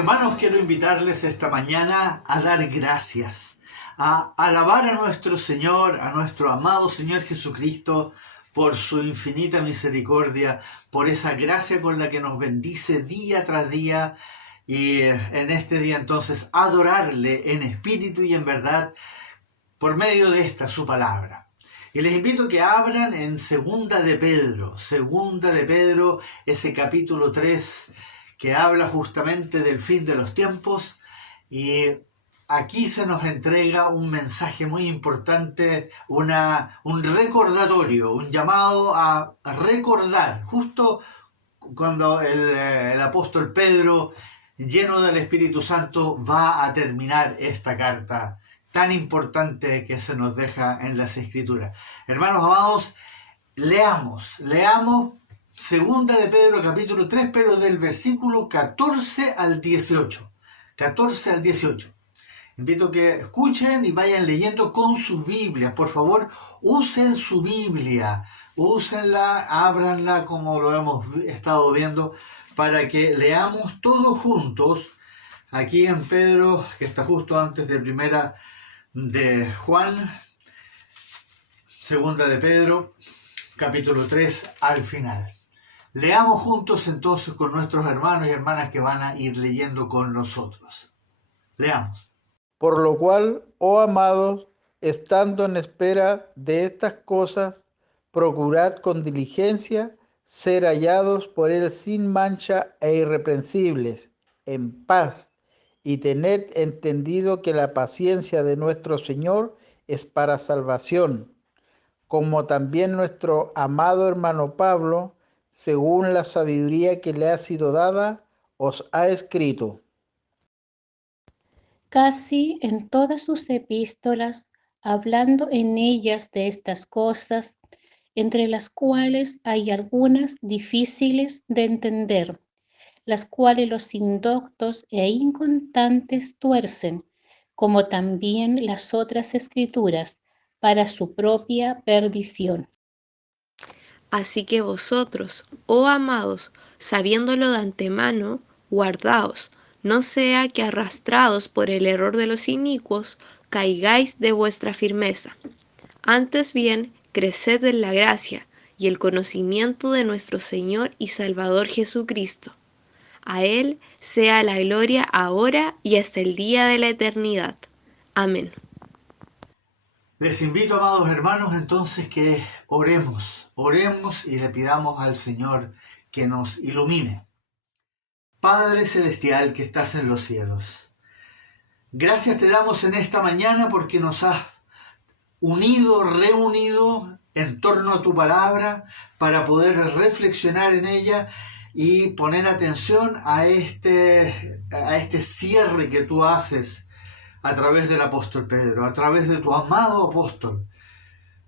hermanos, quiero invitarles esta mañana a dar gracias, a alabar a nuestro Señor, a nuestro amado Señor Jesucristo, por su infinita misericordia, por esa gracia con la que nos bendice día tras día, y en este día entonces adorarle en espíritu y en verdad por medio de esta su palabra. Y les invito a que abran en Segunda de Pedro, ese capítulo 3 que habla justamente del fin de los tiempos, y aquí se nos entrega un mensaje muy importante, un recordatorio, un llamado a recordar, justo cuando el apóstol Pedro, lleno del Espíritu Santo, va a terminar esta carta tan importante que se nos deja en las Escrituras. Hermanos amados, leamos Segunda de Pedro capítulo 3, pero del versículo 14 al 18. 14 al 18. Invito a que escuchen y vayan leyendo con sus Biblias. Por favor, usen su Biblia. Úsenla, ábranla como lo hemos estado viendo, para que leamos todos juntos aquí en Pedro, que está justo antes de Primera de Juan, Segunda de Pedro, capítulo 3 al final. Leamos juntos entonces con nuestros hermanos y hermanas que van a ir leyendo con nosotros. Leamos. Por lo cual, oh amados, estando en espera de estas cosas, procurad con diligencia ser hallados por él sin mancha e irreprensibles, en paz, y tened entendido que la paciencia de nuestro Señor es para salvación, como también nuestro amado hermano Pablo, según la sabiduría que le ha sido dada, os ha escrito. Casi en todas sus epístolas, hablando en ellas de estas cosas, entre las cuales hay algunas difíciles de entender, las cuales los indoctos e inconstantes tuercen, como también las otras escrituras, para su propia perdición. Así que vosotros, oh amados, sabiéndolo de antemano, guardaos, no sea que arrastrados por el error de los inicuos, caigáis de vuestra firmeza. Antes bien, creced en la gracia y el conocimiento de nuestro Señor y Salvador Jesucristo. A Él sea la gloria ahora y hasta el día de la eternidad. Amén. Les invito, amados hermanos, entonces que oremos y le pidamos al Señor que nos ilumine. Padre Celestial que estás en los cielos, gracias te damos en esta mañana porque nos has reunido en torno a tu palabra para poder reflexionar en ella y poner atención a este cierre que tú haces a través del apóstol Pedro, a través de tu amado apóstol.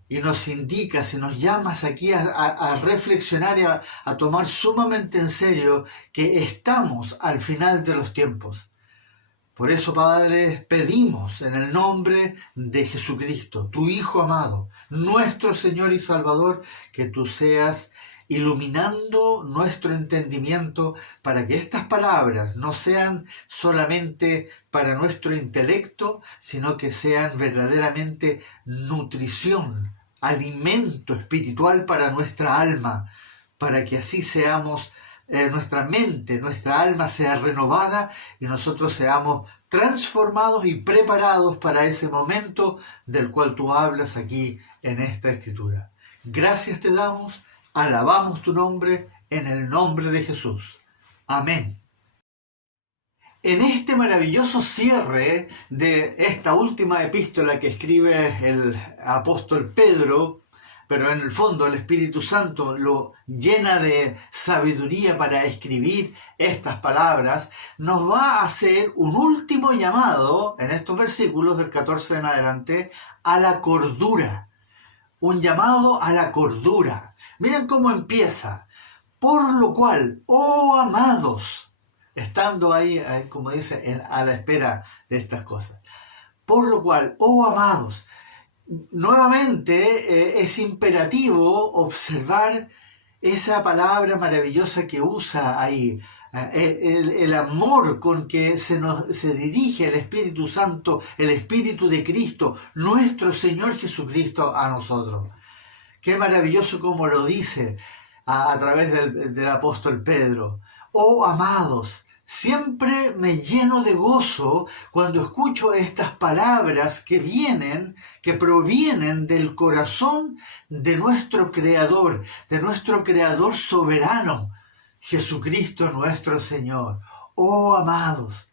Y nos indicas y nos llamas aquí a reflexionar y a tomar sumamente en serio que estamos al final de los tiempos. Por eso, Padre, pedimos en el nombre de Jesucristo, tu Hijo amado, nuestro Señor y Salvador, que tú seas iluminando nuestro entendimiento para que estas palabras no sean solamente para nuestro intelecto, sino que sean verdaderamente nutrición, alimento espiritual para nuestra alma, para que así seamos, nuestra mente, nuestra alma sea renovada y nosotros seamos transformados y preparados para ese momento del cual tú hablas aquí en esta escritura. Gracias te damos, alabamos tu nombre en el nombre de Jesús. Amén. En este maravilloso cierre de esta última epístola que escribe el apóstol Pedro, pero en el fondo el Espíritu Santo lo llena de sabiduría para escribir estas palabras, nos va a hacer un último llamado en estos versículos del 14 en adelante a la cordura. Un llamado a la cordura. Miren cómo empieza. Por lo cual, oh amados, estando ahí, como dice, a la espera de estas cosas. Por lo cual, oh amados, nuevamente es imperativo observar esa palabra maravillosa que usa ahí. el amor con que se dirige el Espíritu Santo, el Espíritu de Cristo, nuestro Señor Jesucristo, a nosotros. Qué maravilloso como lo dice a través del apóstol Pedro. Oh, amados, siempre me lleno de gozo cuando escucho estas palabras que provienen del corazón de nuestro Creador soberano, Jesucristo nuestro Señor. Oh, amados.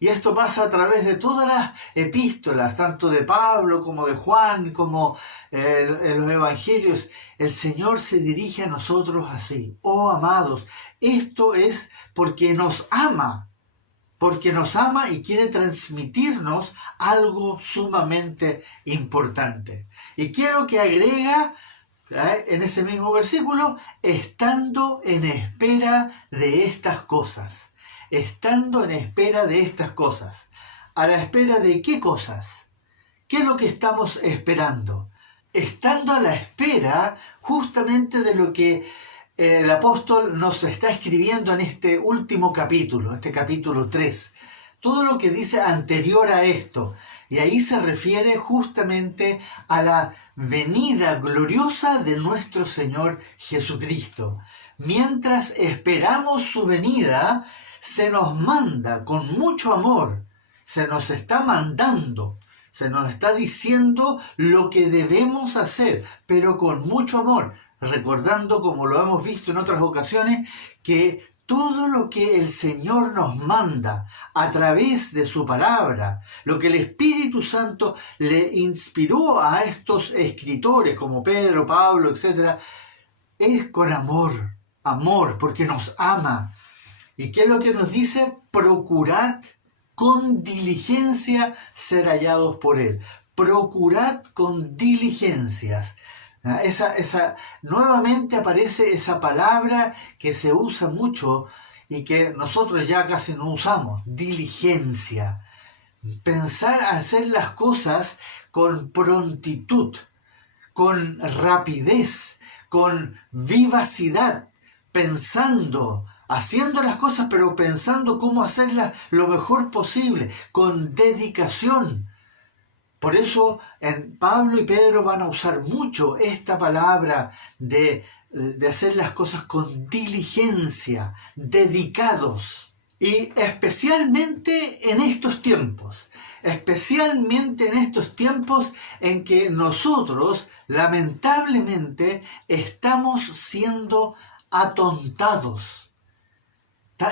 Y esto pasa a través de todas las epístolas, tanto de Pablo como de Juan, como en los evangelios. El Señor se dirige a nosotros así. Oh, amados, esto es porque nos ama y quiere transmitirnos algo sumamente importante. Y quiero que agrega en ese mismo versículo, estando en espera de estas cosas. Estando en espera de estas cosas. ¿A la espera de qué cosas? ¿Qué es lo que estamos esperando? Estando a la espera justamente de lo que el apóstol nos está escribiendo en este último capítulo, este capítulo 3. Todo lo que dice anterior a esto. Y ahí se refiere justamente a la venida gloriosa de nuestro Señor Jesucristo. Mientras esperamos su venida, se nos manda con mucho amor, se nos está mandando, se nos está diciendo lo que debemos hacer, pero con mucho amor, recordando, como lo hemos visto en otras ocasiones, que todo lo que el Señor nos manda a través de su palabra, lo que el Espíritu Santo le inspiró a estos escritores como Pedro, Pablo, etc., es con amor, porque nos ama. ¿Y qué es lo que nos dice? Procurad con diligencia ser hallados por Él. Procurad con diligencias. Nuevamente aparece esa palabra que se usa mucho y que nosotros ya casi no usamos, diligencia. Pensar hacer las cosas con prontitud, con rapidez, con vivacidad, haciendo las cosas, pero pensando cómo hacerlas lo mejor posible, con dedicación. Por eso Pablo y Pedro van a usar mucho esta palabra de hacer las cosas con diligencia, dedicados. Y especialmente en estos tiempos en que nosotros lamentablemente estamos siendo atontados.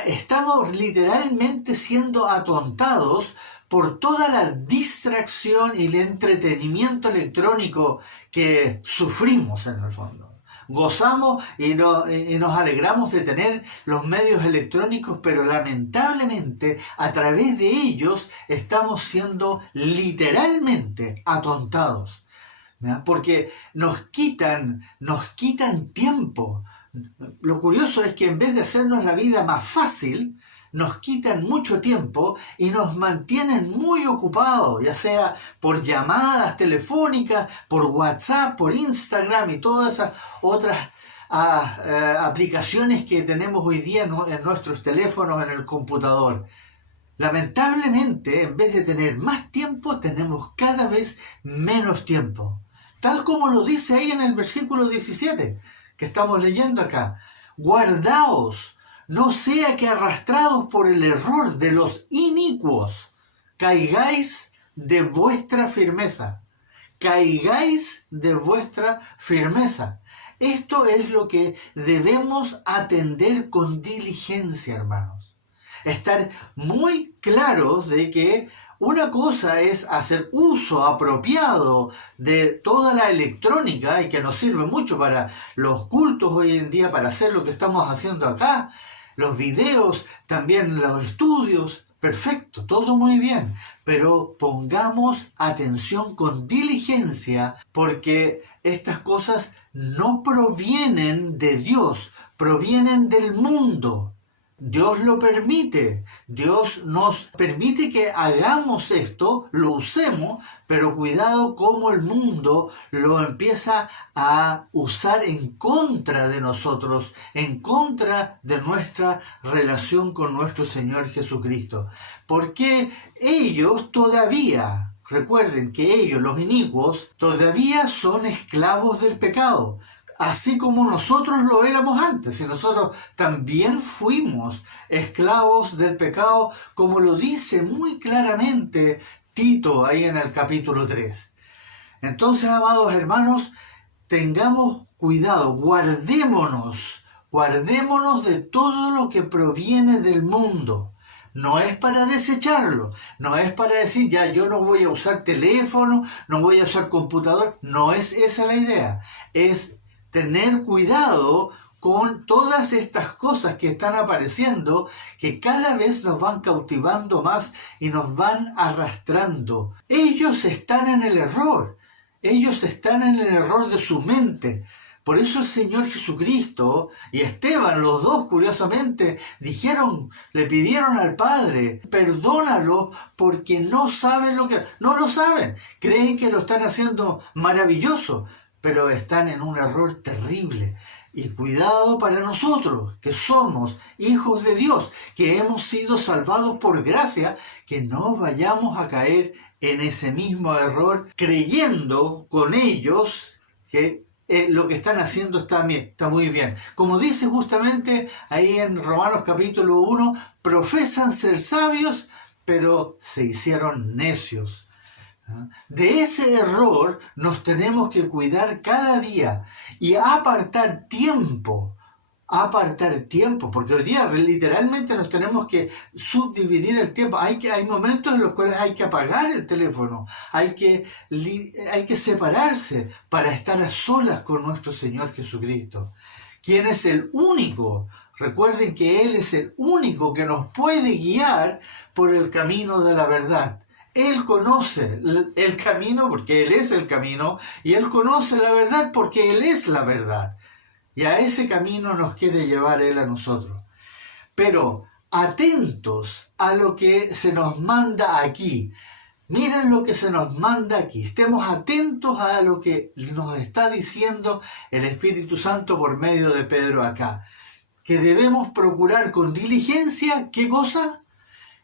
Estamos literalmente siendo atontados por toda la distracción y el entretenimiento electrónico que sufrimos en el fondo. Gozamos y nos alegramos de tener los medios electrónicos, pero lamentablemente a través de ellos estamos siendo literalmente atontados, ¿verdad? Porque nos quitan tiempo. Lo curioso es que en vez de hacernos la vida más fácil, nos quitan mucho tiempo y nos mantienen muy ocupados, ya sea por llamadas telefónicas, por WhatsApp, por Instagram y todas esas otras aplicaciones que tenemos hoy día en nuestros teléfonos, en el computador. Lamentablemente, en vez de tener más tiempo, tenemos cada vez menos tiempo. Tal como lo dice ahí en el versículo 17, que estamos leyendo acá. Guardaos, no sea que arrastrados por el error de los inicuos, caigáis de vuestra firmeza. Caigáis de vuestra firmeza. Esto es lo que debemos atender con diligencia, hermanos. Estar muy claros de que una cosa es hacer uso apropiado de toda la electrónica y que nos sirve mucho para los cultos hoy en día, para hacer lo que estamos haciendo acá, los videos, también los estudios, perfecto, todo muy bien, pero pongamos atención con diligencia porque estas cosas no provienen de Dios, provienen del mundo. Dios lo permite. Dios nos permite que hagamos esto, lo usemos, pero cuidado cómo el mundo lo empieza a usar en contra de nosotros, en contra de nuestra relación con nuestro Señor Jesucristo. Porque ellos todavía, recuerden que ellos, los inicuos, todavía son esclavos del pecado. Así como nosotros lo éramos antes, y nosotros también fuimos esclavos del pecado, como lo dice muy claramente Tito ahí en el capítulo 3. Entonces, amados hermanos, tengamos cuidado, guardémonos de todo lo que proviene del mundo. No es para desecharlo, no es para decir, ya yo no voy a usar teléfono, no voy a usar computador, no es esa la idea, es tener cuidado con todas estas cosas que están apareciendo, que cada vez nos van cautivando más y nos van arrastrando. Ellos están en el error de su mente. Por eso el Señor Jesucristo y Esteban, los dos curiosamente, le pidieron al Padre, perdónalo porque no saben no lo saben. Creen que lo están haciendo maravilloso, pero están en un error terrible. Y cuidado para nosotros, que somos hijos de Dios, que hemos sido salvados por gracia, que no vayamos a caer en ese mismo error, creyendo con ellos que lo que están haciendo está muy bien. Como dice justamente ahí en Romanos capítulo 1, profesan ser sabios, pero se hicieron necios. De ese error nos tenemos que cuidar cada día y apartar tiempo, porque hoy día literalmente nos tenemos que subdividir el tiempo. Hay momentos en los cuales hay que apagar el teléfono, hay que separarse para estar a solas con nuestro Señor Jesucristo, quien es el único. Recuerden que Él es el único que nos puede guiar por el camino de la verdad. Él conoce el camino porque Él es el camino, y Él conoce la verdad porque Él es la verdad. Y a ese camino nos quiere llevar Él a nosotros. Pero atentos a lo que se nos manda aquí. Miren lo que se nos manda aquí. Estemos atentos a lo que nos está diciendo el Espíritu Santo por medio de Pedro acá. Que debemos procurar con diligencia, ¿qué cosa?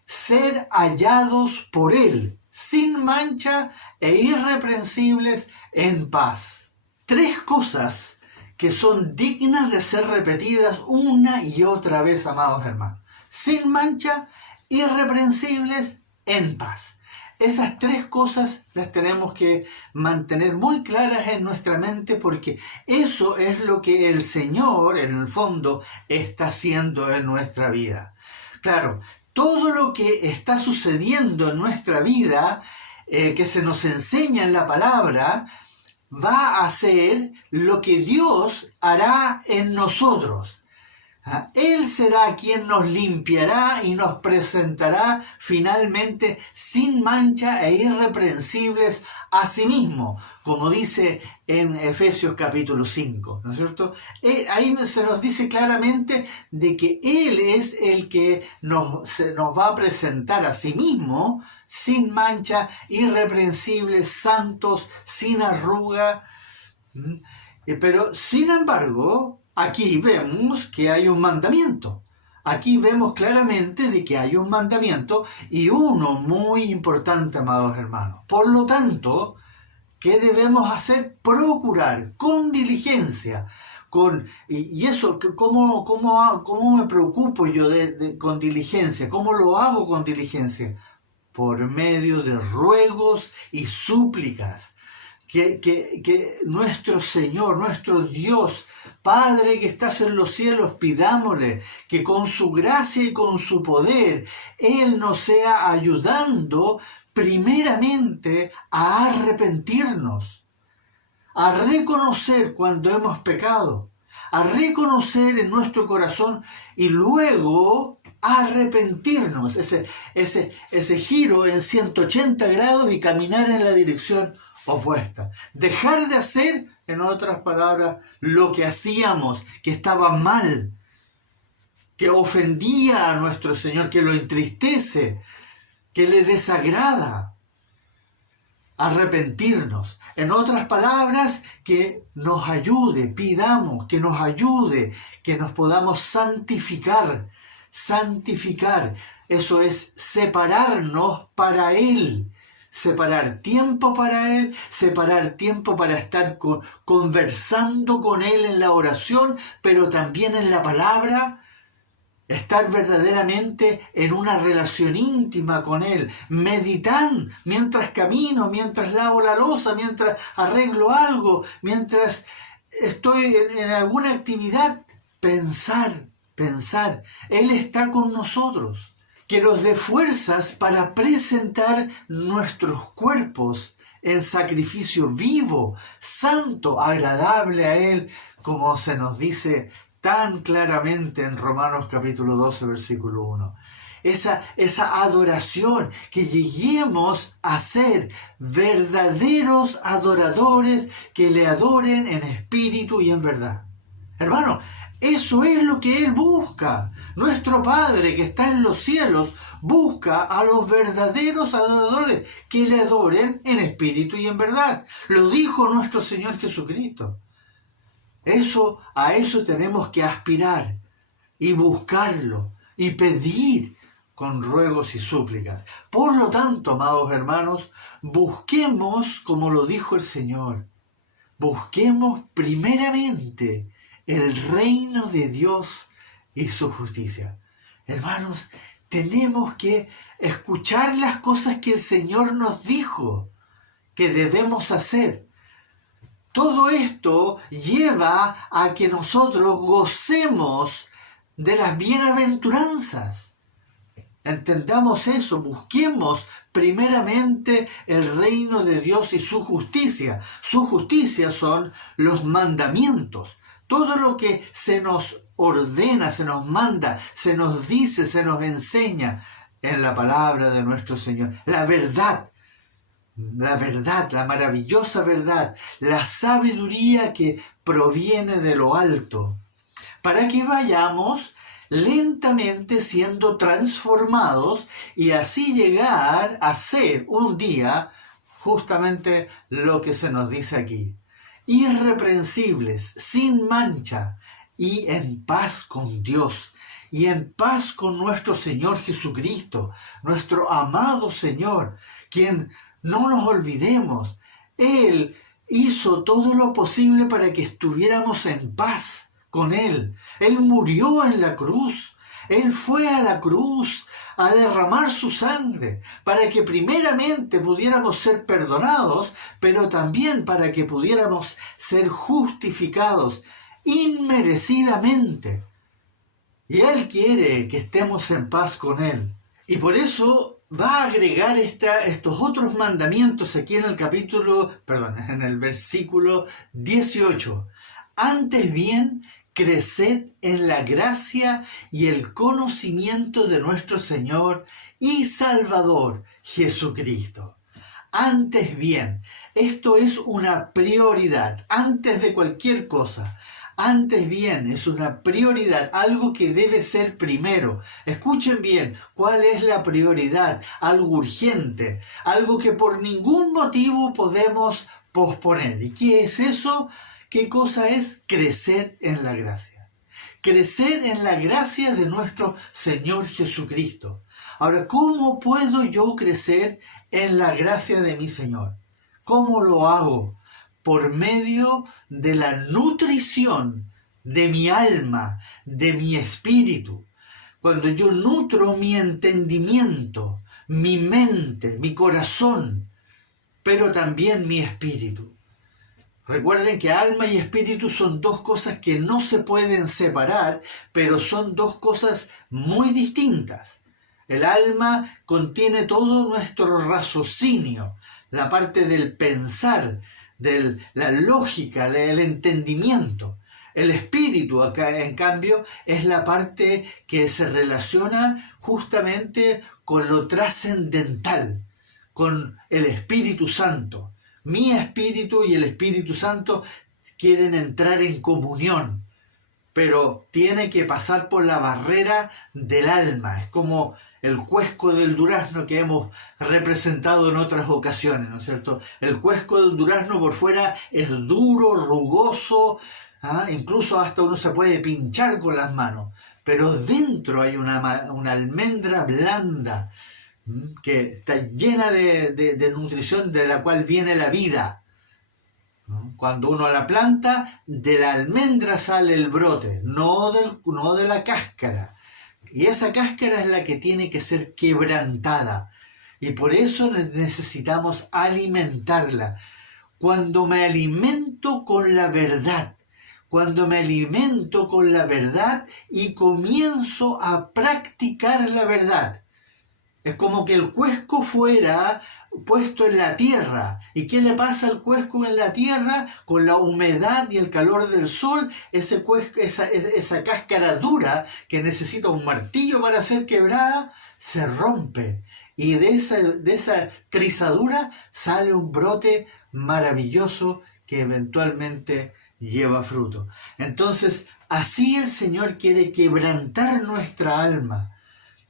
Ser hallados por Él, sin mancha e irreprensibles en paz. 3 cosas que son dignas de ser repetidas una y otra vez, amados hermanos. Sin mancha, irreprensibles en paz. Esas 3 cosas las tenemos que mantener muy claras en nuestra mente, porque eso es lo que el Señor, en el fondo, está haciendo en nuestra vida. Claro, todo lo que está sucediendo en nuestra vida, que se nos enseña en la palabra, va a ser lo que Dios hará en nosotros. Él será quien nos limpiará y nos presentará finalmente sin mancha e irreprensibles a sí mismo, como dice en Efesios capítulo 5, ¿no es cierto? Ahí se nos dice claramente de que Él es el que se nos va a presentar a sí mismo sin mancha, irreprensibles, santos, sin arruga. Pero sin embargo, aquí vemos que hay un mandamiento. Aquí vemos claramente de que hay un mandamiento, y uno muy importante, amados hermanos. Por lo tanto, ¿qué debemos hacer? Procurar con diligencia. Y eso, ¿cómo me preocupo yo con diligencia? ¿Cómo lo hago con diligencia? Por medio de ruegos y súplicas. Que nuestro Señor, nuestro Dios, Padre que estás en los cielos, pidámosle que con su gracia y con su poder Él nos sea ayudando primeramente a arrepentirnos, a reconocer cuando hemos pecado, a reconocer en nuestro corazón y luego arrepentirnos, ese giro en 180 grados y caminar en la dirección opuesta. Dejar de hacer, en otras palabras, lo que hacíamos, que estaba mal. que ofendía a nuestro Señor, que lo entristece, que le desagrada. Arrepentirnos. En otras palabras, que nos ayude, pidamos que nos ayude, que nos podamos santificar. Santificar, eso es separarnos para Él. Separar tiempo para Él, separar tiempo para estar conversando con Él en la oración, pero también en la palabra. Estar verdaderamente en una relación íntima con Él. Meditar mientras camino, mientras lavo la loza, mientras arreglo algo, mientras estoy en alguna actividad. Pensar. Él está con nosotros. Que nos dé fuerzas para presentar nuestros cuerpos en sacrificio vivo, santo, agradable a Él, como se nos dice tan claramente en Romanos capítulo 12, versículo 1. Esa adoración, que lleguemos a ser verdaderos adoradores que le adoren en espíritu y en verdad. Hermano, eso es lo que Él busca. Nuestro Padre que está en los cielos busca a los verdaderos adoradores que le adoren en espíritu y en verdad. Lo dijo nuestro Señor Jesucristo. A eso tenemos que aspirar y buscarlo y pedir con ruegos y súplicas. Por lo tanto, amados hermanos, busquemos, como lo dijo el Señor, busquemos primeramente el reino de Dios y su justicia. Hermanos, tenemos que escuchar las cosas que el Señor nos dijo que debemos hacer. Todo esto lleva a que nosotros gocemos de las bienaventuranzas. Entendamos eso, busquemos primeramente el reino de Dios y su justicia. Su justicia son los mandamientos. Todo lo que se nos ordena, se nos manda, se nos dice, se nos enseña en la palabra de nuestro Señor. La verdad, la maravillosa verdad, la sabiduría que proviene de lo alto, para que vayamos lentamente siendo transformados y así llegar a ser un día justamente lo que se nos dice aquí: irreprensibles, sin mancha y en paz con Dios y en paz con nuestro Señor Jesucristo, nuestro amado Señor, quien, no nos olvidemos, Él hizo todo lo posible para que estuviéramos en paz con Él. Él murió en la cruz. Él fue a la cruz a derramar su sangre para que primeramente pudiéramos ser perdonados, pero también para que pudiéramos ser justificados inmerecidamente. Y Él quiere que estemos en paz con Él. Y por eso va a agregar estos otros mandamientos aquí en el versículo 18. Antes bien, creced en la gracia y el conocimiento de nuestro Señor y Salvador Jesucristo. Antes bien, esto es una prioridad, antes de cualquier cosa. Antes bien, es una prioridad, algo que debe ser primero. Escuchen bien, ¿cuál es la prioridad? Algo urgente, algo que por ningún motivo podemos posponer. ¿Y qué es eso? ¿Qué cosa es? Crecer en la gracia. Crecer en la gracia de nuestro Señor Jesucristo. Ahora, ¿cómo puedo yo crecer en la gracia de mi Señor? ¿Cómo lo hago? Por medio de la nutrición de mi alma, de mi espíritu. Cuando yo nutro mi entendimiento, mi mente, mi corazón, pero también mi espíritu. Recuerden que alma y espíritu son dos cosas que no se pueden separar, pero son dos cosas muy distintas. El alma contiene todo nuestro raciocinio, la parte del pensar, de la lógica, del entendimiento. El espíritu, acá en cambio, es la parte que se relaciona justamente con lo trascendental, con el Espíritu Santo. Mi espíritu y el Espíritu Santo quieren entrar en comunión, pero tiene que pasar por la barrera del alma. Es como el cuesco del durazno que hemos representado en otras ocasiones, ¿no es cierto? El cuesco del durazno por fuera es duro, rugoso, incluso hasta uno se puede pinchar con las manos, pero dentro hay una almendra blanda que está llena de nutrición, de la cual viene la vida. Cuando uno la planta, de la almendra sale el brote, no de la cáscara. Y esa cáscara es la que tiene que ser quebrantada. Y por eso necesitamos alimentarla. Cuando me alimento con la verdad, y comienzo a practicar la verdad, es como que el cuesco fuera puesto en la tierra. ¿Y qué le pasa al cuesco en la tierra? Con la humedad y el calor del sol, esa cáscara dura que necesita un martillo para ser quebrada, se rompe. Y de esa trizadura sale un brote maravilloso que eventualmente lleva fruto. Entonces, así el Señor quiere quebrantar nuestra alma.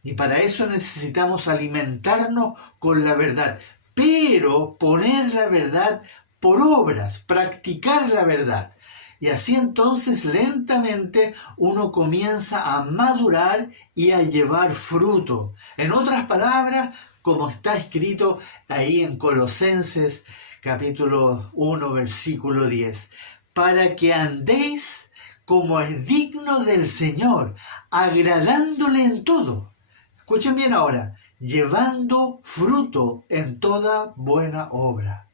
Y para eso necesitamos alimentarnos con la verdad, pero poner la verdad por obras, practicar la verdad. Y así entonces lentamente uno comienza a madurar y a llevar fruto. En otras palabras, como está escrito ahí en Colosenses capítulo 1, versículo 10, para que andéis como es digno del Señor, agradándole en todo. Escuchen bien ahora, llevando fruto en toda buena obra.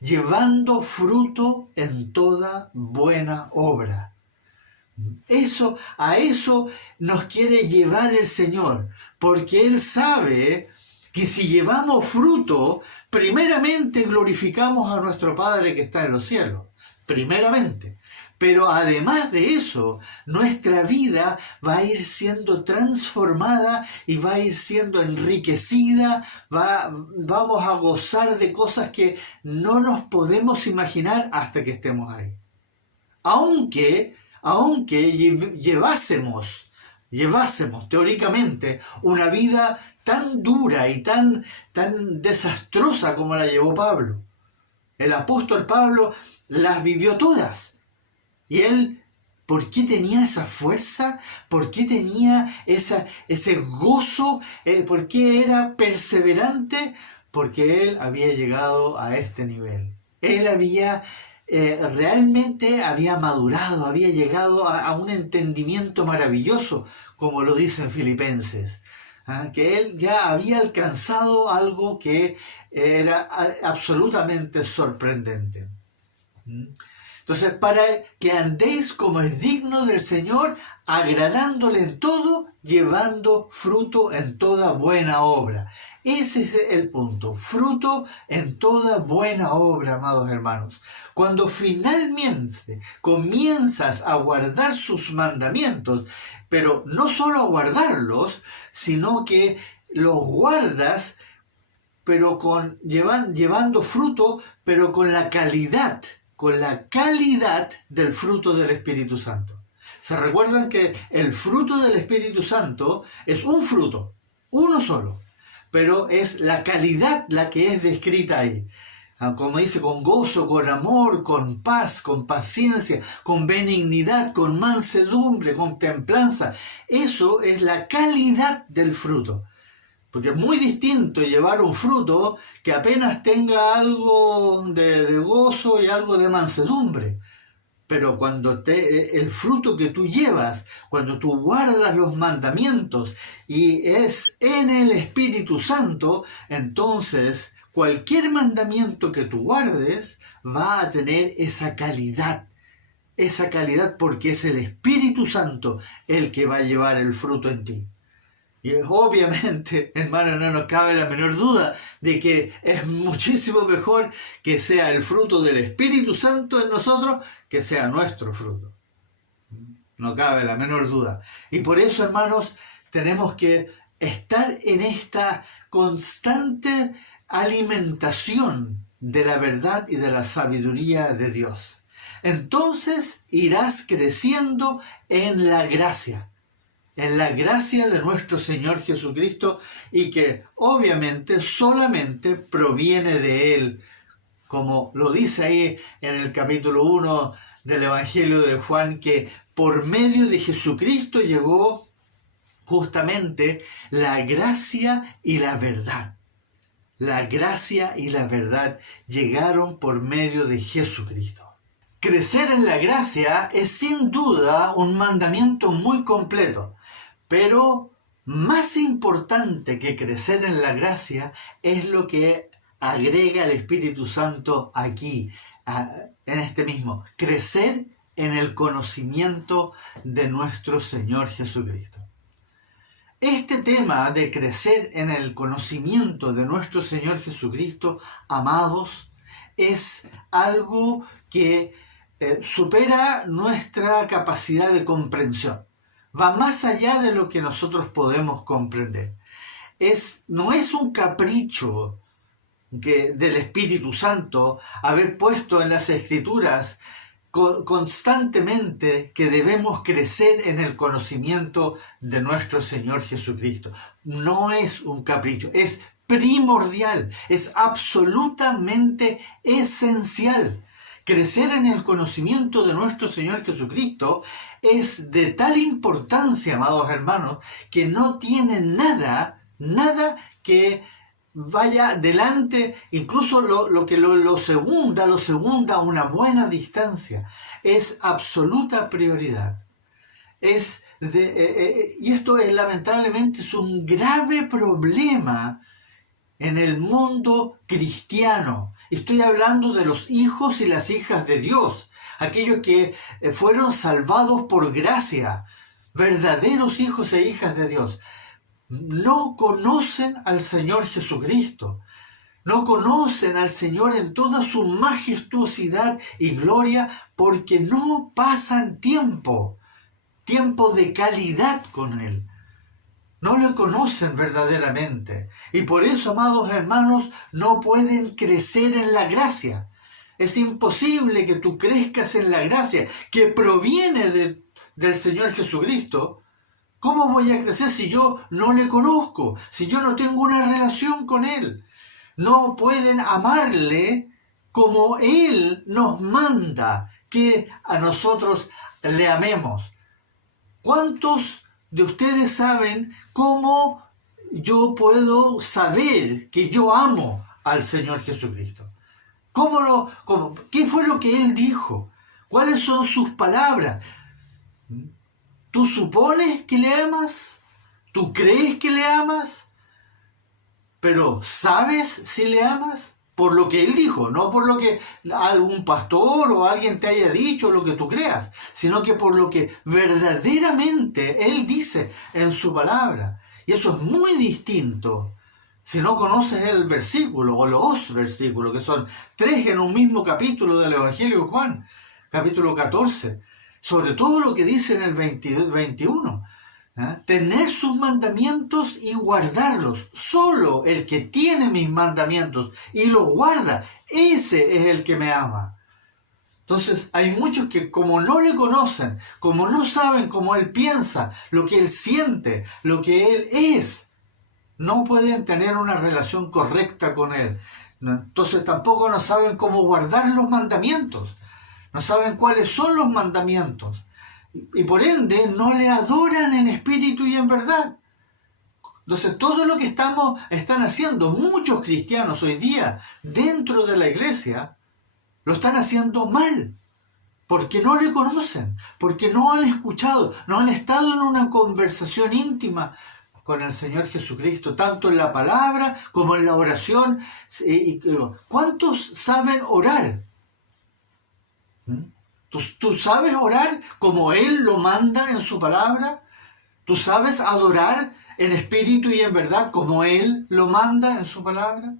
Llevando fruto en toda buena obra. A eso nos quiere llevar el Señor, porque Él sabe que si llevamos fruto, primeramente glorificamos a nuestro Padre que está en los cielos. Primeramente. Pero además de eso, nuestra vida va a ir siendo transformada y va a ir siendo enriquecida, vamos a gozar de cosas que no nos podemos imaginar hasta que estemos ahí. Aunque llevásemos teóricamente una vida tan dura y tan desastrosa como la llevó Pablo. El apóstol Pablo las vivió todas. Y él, ¿por qué tenía esa fuerza? ¿Por qué tenía ese gozo? ¿Por qué era perseverante? Porque él había llegado a este nivel. Él realmente había madurado, había llegado a un entendimiento maravilloso, como lo dicen Filipenses. Que él ya había alcanzado algo que era absolutamente sorprendente. Entonces, para que andéis como es digno del Señor, agradándole en todo, llevando fruto en toda buena obra. Ese es el punto, fruto en toda buena obra, amados hermanos. Cuando finalmente comienzas a guardar sus mandamientos, pero no solo a guardarlos, sino que los guardas, pero llevando fruto, pero con la calidad del fruto del Espíritu Santo. ¿Se recuerdan que el fruto del Espíritu Santo es un fruto, uno solo, pero es la calidad la que es descrita ahí? Como dice, con gozo, con amor, con paz, con paciencia, con benignidad, con mansedumbre, con templanza. Eso es la calidad del fruto. Porque es muy distinto llevar un fruto que apenas tenga algo de gozo y algo de mansedumbre. Pero cuando el fruto que tú llevas, cuando tú guardas los mandamientos y es en el Espíritu Santo, entonces cualquier mandamiento que tú guardes va a tener esa calidad porque es el Espíritu Santo el que va a llevar el fruto en ti. Y obviamente, hermano, no nos cabe la menor duda de que es muchísimo mejor que sea el fruto del Espíritu Santo en nosotros que sea nuestro fruto. No cabe la menor duda. Y por eso, hermanos, tenemos que estar en esta constante alimentación de la verdad y de la sabiduría de Dios. entonces irás creciendo en la gracia de nuestro Señor Jesucristo, y que obviamente solamente proviene de Él, como lo dice ahí en el capítulo 1 del Evangelio de Juan, que por medio de Jesucristo llegó justamente la gracia y la verdad. La gracia y la verdad llegaron por medio de Jesucristo. Crecer en la gracia es sin duda un mandamiento muy completo, pero más importante que crecer en la gracia es lo que agrega el Espíritu Santo aquí, en este mismo: crecer en el conocimiento de nuestro Señor Jesucristo. Este tema de crecer en el conocimiento de nuestro Señor Jesucristo, amados, es algo que supera nuestra capacidad de comprensión. Va más allá de lo que nosotros podemos comprender. No es un capricho del Espíritu Santo haber puesto en las Escrituras constantemente que debemos crecer en el conocimiento de nuestro Señor Jesucristo. No es un capricho, es primordial, es absolutamente esencial. Crecer en el conocimiento de nuestro Señor Jesucristo es de tal importancia, amados hermanos, que no tiene nada que vaya delante, incluso lo que lo segunda a una buena distancia. Es absoluta prioridad. Y esto lamentablemente es un grave problema en el mundo cristiano. Estoy hablando de los hijos y las hijas de Dios, aquellos que fueron salvados por gracia, verdaderos hijos e hijas de Dios. No conocen al Señor Jesucristo, no conocen al Señor en toda su majestuosidad y gloria, porque no pasan tiempo de calidad con Él. No le conocen verdaderamente. Y por eso, amados hermanos, no pueden crecer en la gracia. Es imposible que tú crezcas en la gracia que proviene del Señor Jesucristo. ¿Cómo voy a crecer si yo no le conozco? Si yo no tengo una relación con Él. No pueden amarle como Él nos manda que a nosotros le amemos. ¿Cuántos de ustedes saben cómo yo puedo saber que yo amo al Señor Jesucristo? ¿Qué fue lo que Él dijo? ¿Cuáles son sus palabras? ¿Tú supones que le amas? ¿Tú crees que le amas? Pero ¿sabes si le amas? Por lo que Él dijo, no por lo que algún pastor o alguien te haya dicho, lo que tú creas, sino que por lo que verdaderamente Él dice en su palabra. Y eso es muy distinto si no conoces el versículo o los versículos, que son 3 en un mismo capítulo del Evangelio de Juan, capítulo 14, sobre todo lo que dice en el 21. Tener sus mandamientos y guardarlos. Solo el que tiene mis mandamientos y los guarda, ese es el que me ama. Entonces hay muchos que, como no le conocen, como no saben cómo Él piensa, lo que Él siente, lo que Él es, no pueden tener una relación correcta con Él. Entonces tampoco no saben cómo guardar los mandamientos. No saben cuáles son los mandamientos. Y por ende no le adoran en espíritu y en verdad. Entonces todo lo que están haciendo muchos cristianos hoy día dentro de la iglesia, lo están haciendo mal, porque no le conocen, porque no han escuchado, no han estado en una conversación íntima con el Señor Jesucristo, tanto en la palabra como en la oración. ¿Cuántos saben orar? ¿Tú sabes orar como Él lo manda en su palabra? ¿Tú sabes adorar en espíritu y en verdad como Él lo manda en su palabra?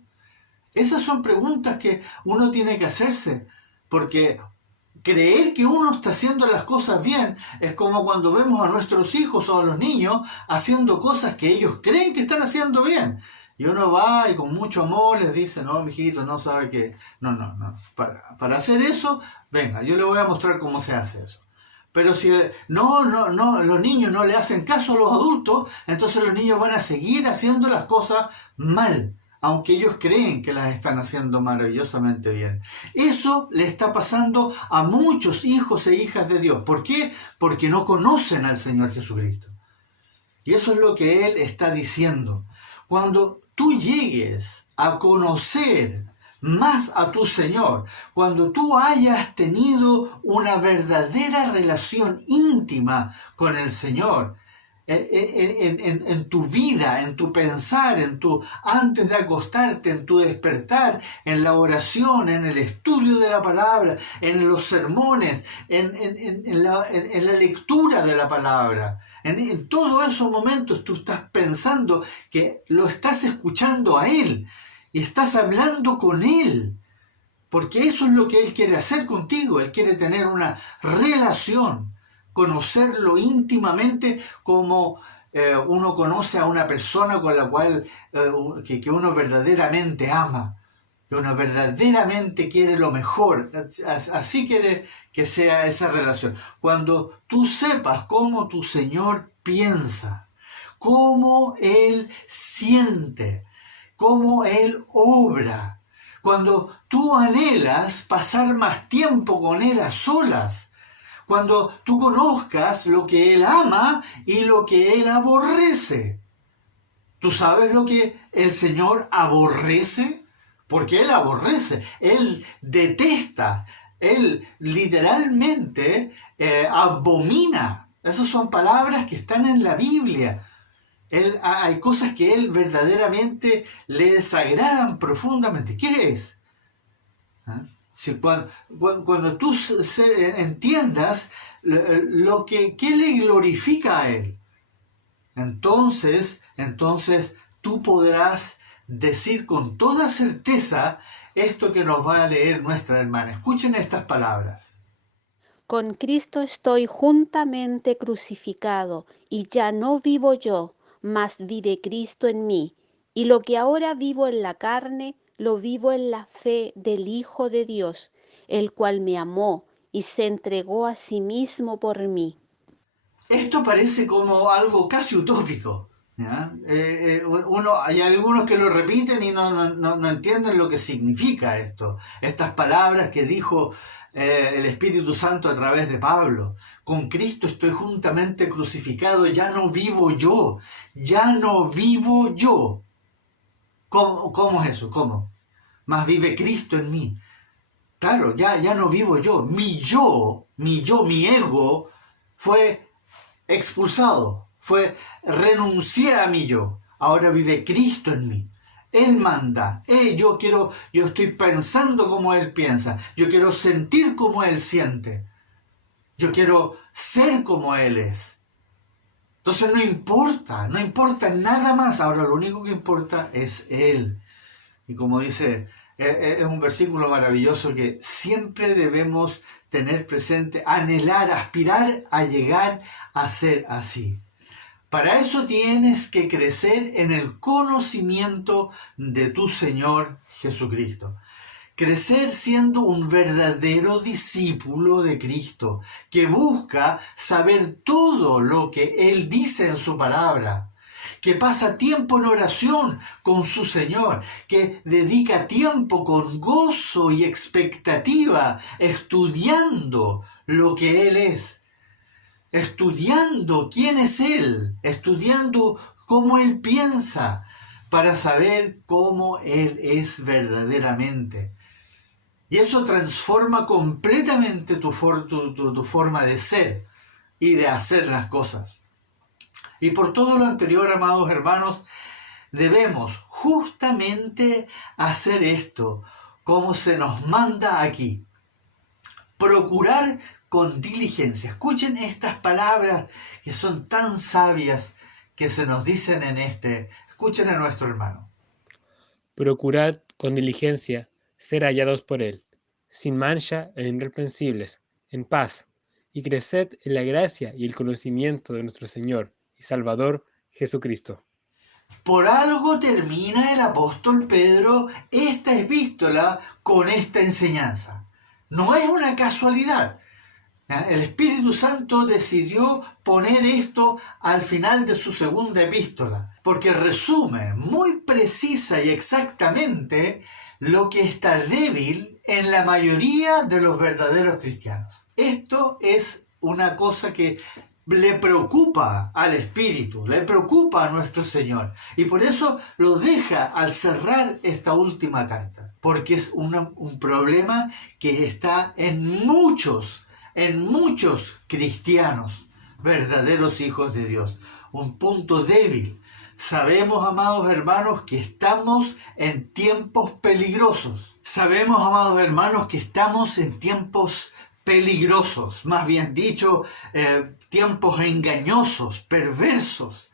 Esas son preguntas que uno tiene que hacerse, porque creer que uno está haciendo las cosas bien es como cuando vemos a nuestros hijos o a los niños haciendo cosas que ellos creen que están haciendo bien. Y uno va y con mucho amor les dice, no, mijito, no sabe que... No. Para hacer eso, venga, yo le voy a mostrar cómo se hace eso. Pero si no, los niños no le hacen caso a los adultos, entonces los niños van a seguir haciendo las cosas mal, aunque ellos creen que las están haciendo maravillosamente bien. Eso le está pasando a muchos hijos e hijas de Dios. ¿Por qué? Porque no conocen al Señor Jesucristo. Y eso es lo que Él está diciendo. Cuando tú llegues a conocer más a tu Señor, cuando tú hayas tenido una verdadera relación íntima con el Señor, en tu vida, en tu pensar, antes de acostarte, en tu despertar, en la oración, en el estudio de la palabra, en los sermones, en la lectura de la palabra. En todos esos momentos tú estás pensando que lo estás escuchando a Él y estás hablando con Él, porque eso es lo que Él quiere hacer contigo. Él quiere tener una relación, conocerlo íntimamente como uno conoce a una persona con la cual que uno verdaderamente ama, que uno verdaderamente quiere lo mejor. Así quiere que sea esa relación. Cuando tú sepas cómo tu Señor piensa, cómo Él siente, cómo Él obra, cuando tú anhelas pasar más tiempo con Él a solas, cuando tú conozcas lo que Él ama y lo que Él aborrece. ¿Tú sabes lo que el Señor aborrece? Porque Él aborrece, Él detesta, Él literalmente abomina. Esas son palabras que están en la Biblia. Hay cosas que Él verdaderamente le desagradan profundamente. ¿Qué es? ¿Ah? Si cuando tú entiendas qué le glorifica a Él, entonces tú podrás decir con toda certeza esto que nos va a leer nuestra hermana. Escuchen estas palabras. Con Cristo estoy juntamente crucificado, y ya no vivo yo, mas vive Cristo en mí. Y lo que ahora vivo en la carne, lo vivo en la fe del Hijo de Dios, el cual me amó y se entregó a sí mismo por mí. Esto parece como algo casi utópico, ¿ya? Hay algunos que lo repiten y no entienden lo que significa esto. Estas palabras que dijo el Espíritu Santo a través de Pablo. Con Cristo estoy juntamente crucificado, ya no vivo yo, ya no vivo yo. ¿Cómo es eso? ¿Cómo? Más vive Cristo en mí. Claro, ya no vivo yo. Mi ego fue expulsado, renuncié a mi yo. Ahora vive Cristo en mí. Él manda. Yo estoy pensando como Él piensa. Yo quiero sentir como Él siente. Yo quiero ser como Él es. Entonces no importa nada más. Ahora lo único que importa es Él. Y como dice, es un versículo maravilloso que siempre debemos tener presente, anhelar, aspirar a llegar a ser así. Para eso tienes que crecer en el conocimiento de tu Señor Jesucristo. Crecer siendo un verdadero discípulo de Cristo, que busca saber todo lo que Él dice en su palabra, que pasa tiempo en oración con su Señor, que dedica tiempo con gozo y expectativa estudiando lo que Él es, estudiando quién es Él, estudiando cómo Él piensa, para saber cómo Él es verdaderamente. Y eso transforma completamente tu forma de ser y de hacer las cosas. Y por todo lo anterior, amados hermanos, debemos justamente hacer esto, como se nos manda aquí. Procurar con diligencia. Escuchen estas palabras que son tan sabias que se nos dicen Escuchen a nuestro hermano. Procurad con diligencia ser hallados por Él, sin mancha e irreprensibles, en paz, y creced en la gracia y el conocimiento de nuestro Señor y Salvador Jesucristo. Por algo termina el apóstol Pedro esta epístola con esta enseñanza. No es una casualidad. El Espíritu Santo decidió poner esto al final de su segunda epístola, porque resume muy precisa y exactamente lo que está débil en la mayoría de los verdaderos cristianos. Esto es una cosa que le preocupa al Espíritu, le preocupa a nuestro Señor, y por eso lo deja al cerrar esta última carta, porque es un problema que está en muchos cristianos, verdaderos hijos de Dios, un punto débil. Sabemos, amados hermanos, que estamos en tiempos peligrosos. Sabemos, amados hermanos, que estamos en tiempos peligrosos, más bien dicho, tiempos engañosos, perversos.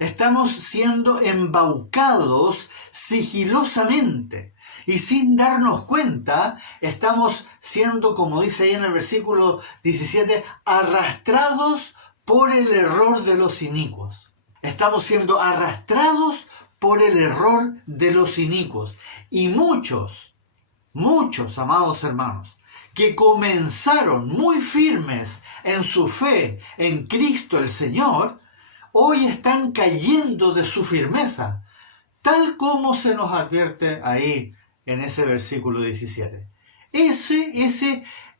Estamos siendo embaucados sigilosamente y sin darnos cuenta estamos siendo, como dice ahí en el versículo 17, arrastrados por el error de los inicuos. Estamos siendo arrastrados por el error de los inicuos. Y muchos, amados hermanos, que comenzaron muy firmes en su fe en Cristo el Señor, hoy están cayendo de su firmeza, tal como se nos advierte ahí en ese versículo 17. Ese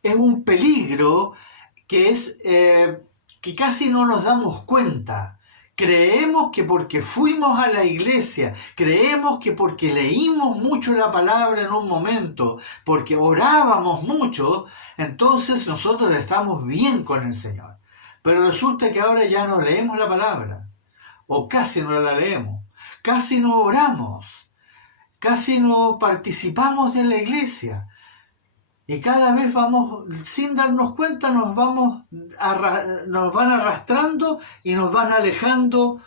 es un peligro que casi no nos damos cuenta. Creemos que porque fuimos a la iglesia, creemos que porque leímos mucho la palabra en un momento, porque orábamos mucho, entonces nosotros estamos bien con el Señor. Pero resulta que ahora ya no leemos la palabra, o casi no la leemos, casi no oramos, casi no participamos de la iglesia. Y cada vez vamos, sin darnos cuenta, nos van arrastrando y nos van alejando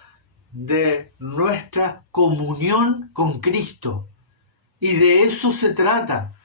de nuestra comunión con Cristo. Y de eso se trata.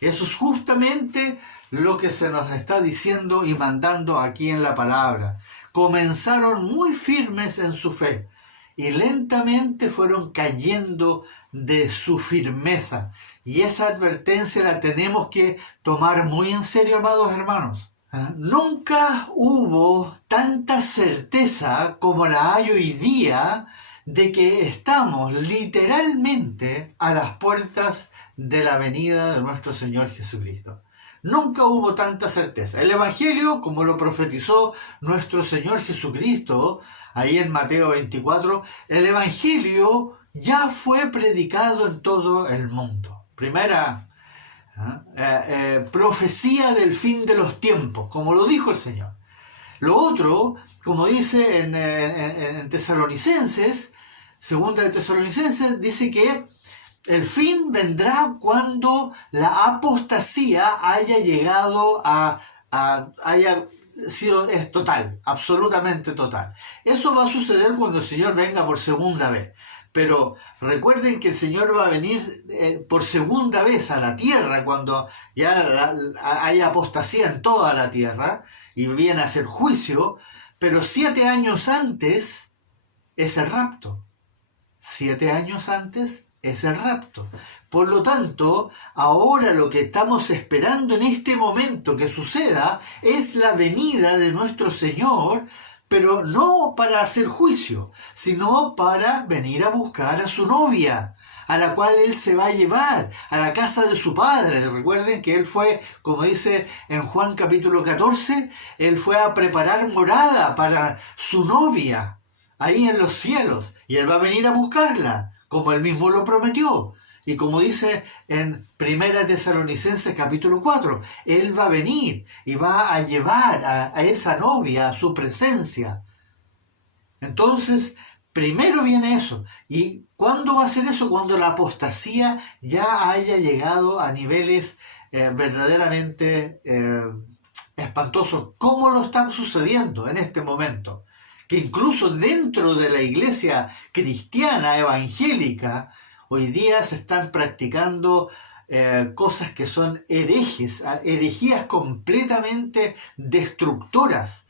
Eso es justamente lo que se nos está diciendo y mandando aquí en la palabra. Comenzaron muy firmes en su fe y lentamente fueron cayendo de su firmeza. Y esa advertencia la tenemos que tomar muy en serio, amados hermanos. Nunca hubo tanta certeza como la hay hoy día de que estamos literalmente a las puertas de la venida de nuestro Señor Jesucristo. Nunca hubo tanta certeza. El Evangelio, como lo profetizó nuestro Señor Jesucristo, ahí en Mateo 24, el Evangelio ya fue predicado en todo el mundo. Primera profecía del fin de los tiempos, como lo dijo el Señor. Lo otro, como dice en Tesalonicenses, segunda de Tesalonicenses, dice que el fin vendrá cuando la apostasía haya llegado haya sido total, absolutamente total. Eso va a suceder cuando el Señor venga por segunda vez. Pero recuerden que el Señor va a venir por segunda vez a la tierra cuando ya haya apostasía en toda la tierra y viene a hacer juicio, pero 7 años antes es el rapto. 7 años antes es el rapto. Por lo tanto, ahora lo que estamos esperando en este momento que suceda es la venida de nuestro Señor, pero no para hacer juicio, sino para venir a buscar a su novia, a la cual Él se va a llevar a la casa de su Padre. Recuerden que Él fue, como dice en Juan capítulo 14, Él fue a preparar morada para su novia, ahí en los cielos, y Él va a venir a buscarla, como Él mismo lo prometió. Y como dice en Primera Tesalonicenses capítulo 4, Él va a venir y va a llevar a esa novia a su presencia. Entonces, primero viene eso. ¿Y cuándo va a ser eso? Cuando la apostasía ya haya llegado a niveles verdaderamente espantosos, como lo está sucediendo en este momento. Que incluso dentro de la iglesia cristiana evangélica, hoy día se están practicando cosas que son herejías completamente destructoras,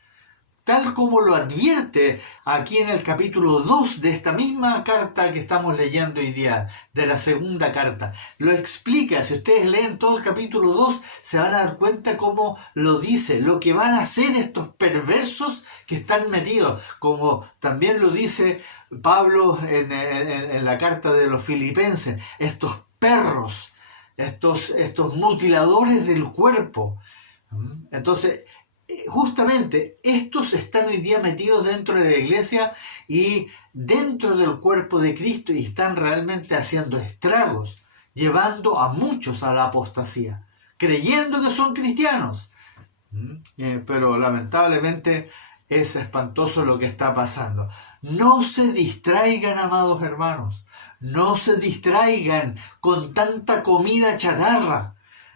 tal como lo advierte aquí en el capítulo 2 de esta misma carta que estamos leyendo hoy día, de la segunda carta. Lo explica. Si ustedes leen todo el capítulo 2, se van a dar cuenta cómo lo dice, lo que van a hacer estos perversos que están metidos, como también lo dice Pablo en la carta de los Filipenses, estos perros, estos mutiladores del cuerpo. Entonces, justamente estos están hoy día metidos dentro de la iglesia y dentro del cuerpo de Cristo y están realmente haciendo estragos, llevando a muchos a la apostasía, creyendo que son cristianos. Pero lamentablemente es espantoso lo que está pasando. No se distraigan, amados hermanos, no se distraigan con tanta comida chatarra.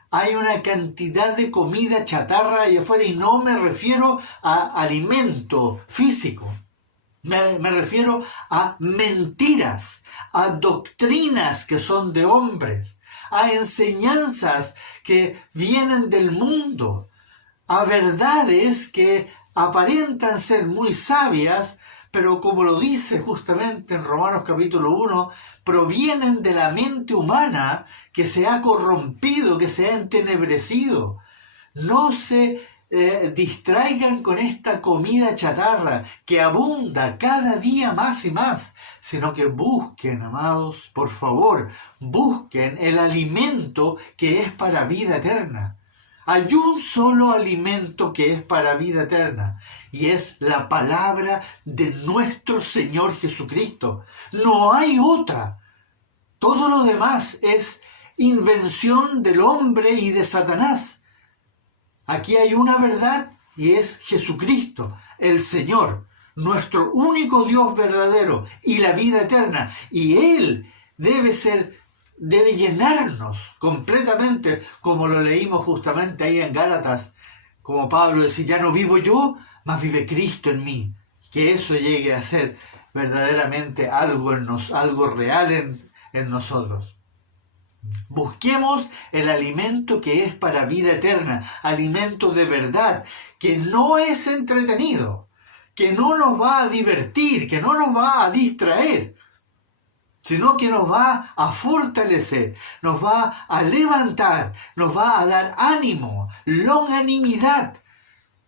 Hay una cantidad de comida chatarra allá afuera y no me refiero a alimento físico. Me refiero a mentiras, a doctrinas que son de hombres, a enseñanzas que vienen del mundo, a verdades que aparentan ser muy sabias, pero como lo dice justamente en Romanos capítulo 1, provienen de la mente humana que se ha corrompido, que se ha entenebrecido. No se distraigan con esta comida chatarra que abunda cada día más y más, sino que busquen, amados, por favor, busquen el alimento que es para vida eterna. Hay un solo alimento que es para vida eterna y es la palabra de nuestro Señor Jesucristo. No hay otra. Todo lo demás es invención del hombre y de Satanás. Aquí hay una verdad y es Jesucristo, el Señor, nuestro único Dios verdadero y la vida eterna. Y Él debe llenarnos completamente, como lo leímos justamente ahí en Gálatas, como Pablo decía, ya no vivo yo, mas vive Cristo en mí. Que eso llegue a ser verdaderamente algo algo real en nosotros. Busquemos el alimento que es para vida eterna, alimento de verdad, que no es entretenido, que no nos va a divertir, que no nos va a distraer, sino que nos va a fortalecer, nos va a levantar, nos va a dar ánimo, longanimidad,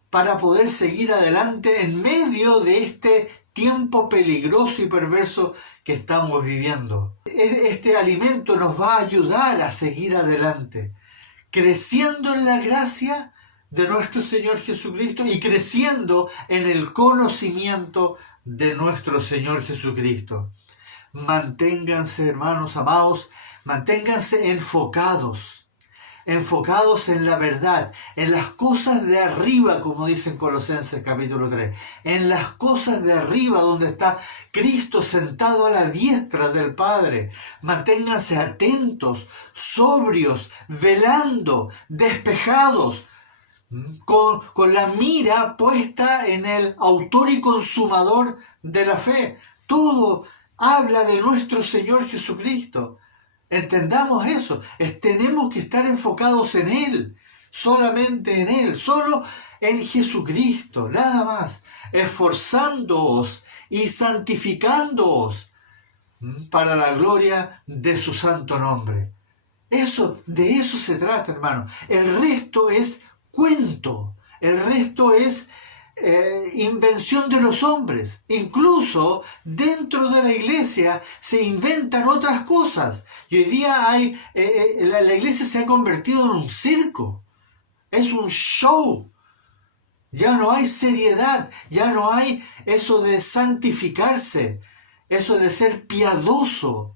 para poder seguir adelante en medio de este tiempo peligroso y perverso que estamos viviendo. Este alimento nos va a ayudar a seguir adelante, creciendo en la gracia de nuestro Señor Jesucristo y creciendo en el conocimiento de nuestro Señor Jesucristo. Manténganse, hermanos amados, manténganse enfocados en la verdad, en las cosas de arriba, como dice en Colosenses capítulo 3, en las cosas de arriba donde está Cristo sentado a la diestra del Padre. Manténganse atentos, sobrios, velando, despejados, con la mira puesta en el autor y consumador de la fe. Todo habla de nuestro Señor Jesucristo. Entendamos eso. Tenemos que estar enfocados en Él, solamente en Él, solo en Jesucristo, nada más. Esforzándoos y santificándoos para la gloria de su santo nombre. De eso se trata, hermano. El resto es cuento, el resto es invención de los hombres. Incluso dentro de la iglesia se inventan otras cosas. Y hoy día la iglesia se ha convertido en un circo. Es un show. Ya no hay seriedad, ya no hay eso de santificarse, eso de ser piadoso.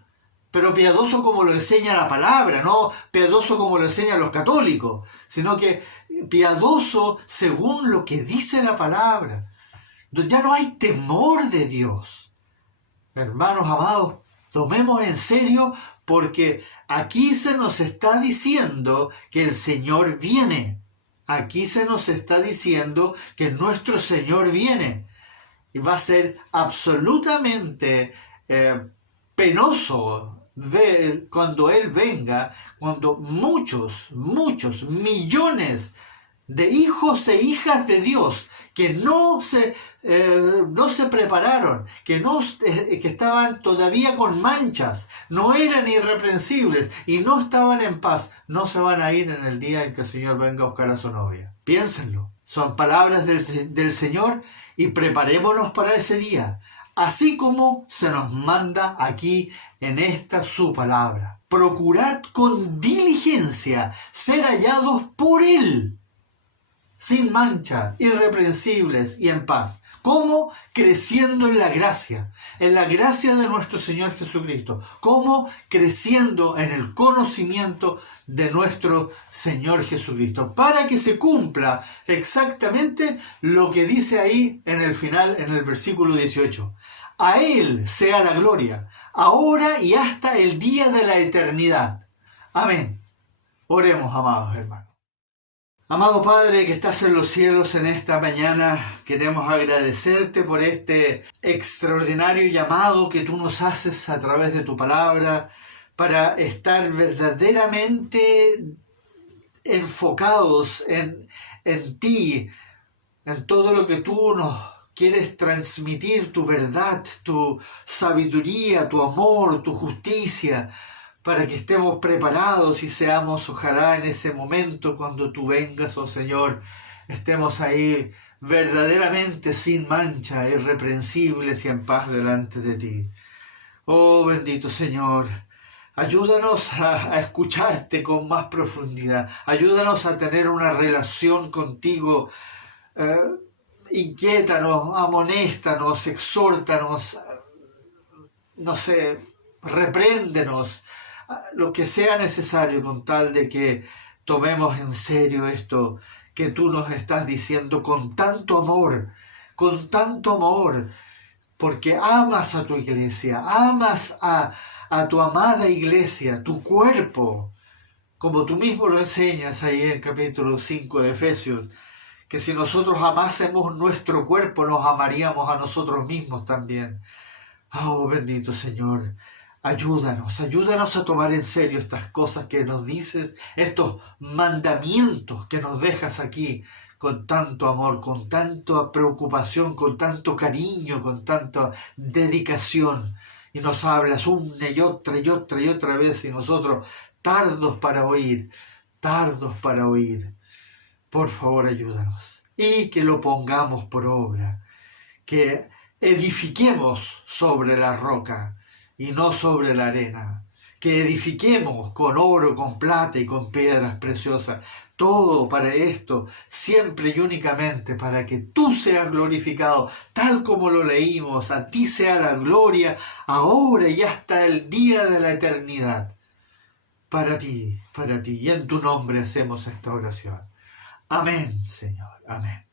Pero piadoso como lo enseña la palabra, no piadoso como lo enseñan los católicos, sino que piadoso según lo que dice la palabra. Ya no hay temor de Dios. Hermanos amados, tomemos en serio porque aquí se nos está diciendo que el Señor viene. Aquí se nos está diciendo que nuestro Señor viene. Y va a ser absolutamente penoso cuando Él venga, cuando muchos millones de hijos e hijas de Dios que no se prepararon, que estaban todavía con manchas, no eran irreprensibles y no estaban en paz, no se van a ir en el día en que el Señor venga a buscar a su novia. Piénsenlo, son palabras del Señor y preparémonos para ese día, así como se nos manda aquí en esta su palabra. Procurad con diligencia ser hallados por Él, sin mancha, irreprensibles y en paz. ¿Cómo? Creciendo en la gracia de nuestro Señor Jesucristo. ¿Cómo? Creciendo en el conocimiento de nuestro Señor Jesucristo, para que se cumpla exactamente lo que dice ahí en el final, en el versículo 18. A Él sea la gloria, ahora y hasta el día de la eternidad. Amén. Oremos, amados hermanos. Amado Padre que estás en los cielos, en esta mañana queremos agradecerte por este extraordinario llamado que tú nos haces a través de tu palabra para estar verdaderamente enfocados en ti, en todo lo que tú nos quieres transmitir, tu verdad, tu sabiduría, tu amor, tu justicia, para que estemos preparados y seamos, ojalá en ese momento cuando tú vengas, oh Señor, estemos ahí verdaderamente sin mancha, irreprensibles y en paz delante de ti. Oh bendito Señor, ayúdanos a escucharte con más profundidad, ayúdanos a tener una relación contigo, inquiétanos, amonéstanos, exhórtanos, no sé, repréndenos, lo que sea necesario con tal de que tomemos en serio esto que tú nos estás diciendo con tanto amor, porque amas a tu iglesia, amas a tu amada iglesia, tu cuerpo, como tú mismo lo enseñas ahí en el capítulo 5 de Efesios, que si nosotros amásemos nuestro cuerpo, nos amaríamos a nosotros mismos también. Oh, bendito Señor, ayúdanos a tomar en serio estas cosas que nos dices, estos mandamientos que nos dejas aquí con tanto amor, con tanta preocupación, con tanto cariño, con tanta dedicación. Y nos hablas una y otra vez y nosotros tardos para oír. Por favor, ayúdanos. Y que lo pongamos por obra, que edifiquemos sobre la roca y no sobre la arena, que edifiquemos con oro, con plata y con piedras preciosas, todo para esto, siempre y únicamente para que tú seas glorificado, tal como lo leímos, a ti sea la gloria, ahora y hasta el día de la eternidad, para ti, y en tu nombre hacemos esta oración. Amén, Señor, amén.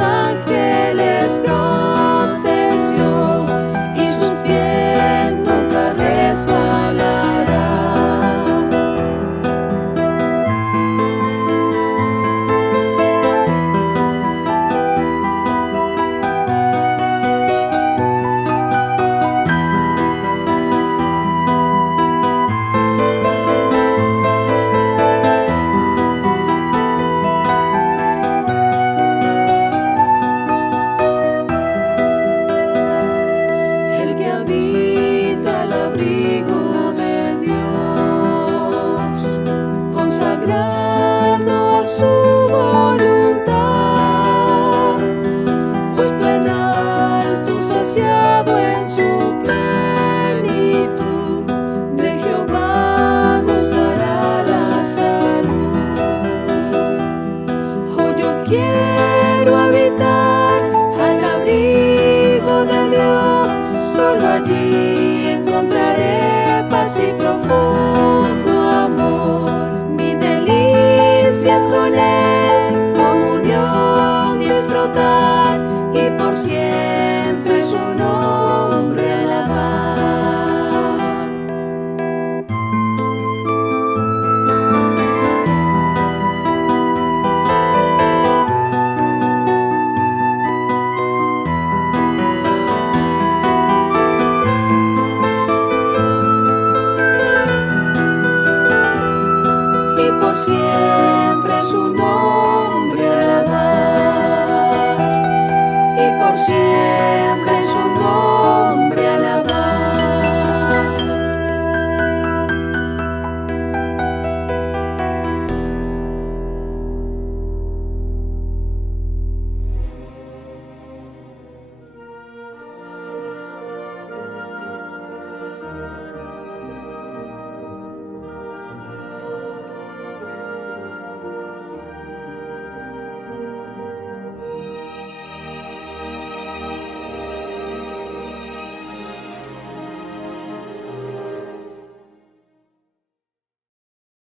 Ángeles protección y sus pies nunca resbalan. adorando a su voluntad, puesto en alto, saciado en su plenitud, de Jehová gozará la salud. Oh, yo quiero habitar al abrigo de Dios, solo allí encontraré paz y profundo amor. Mi delicia es con Él, comunión disfrutar, y por siempre su nombre alabar. Y por siempre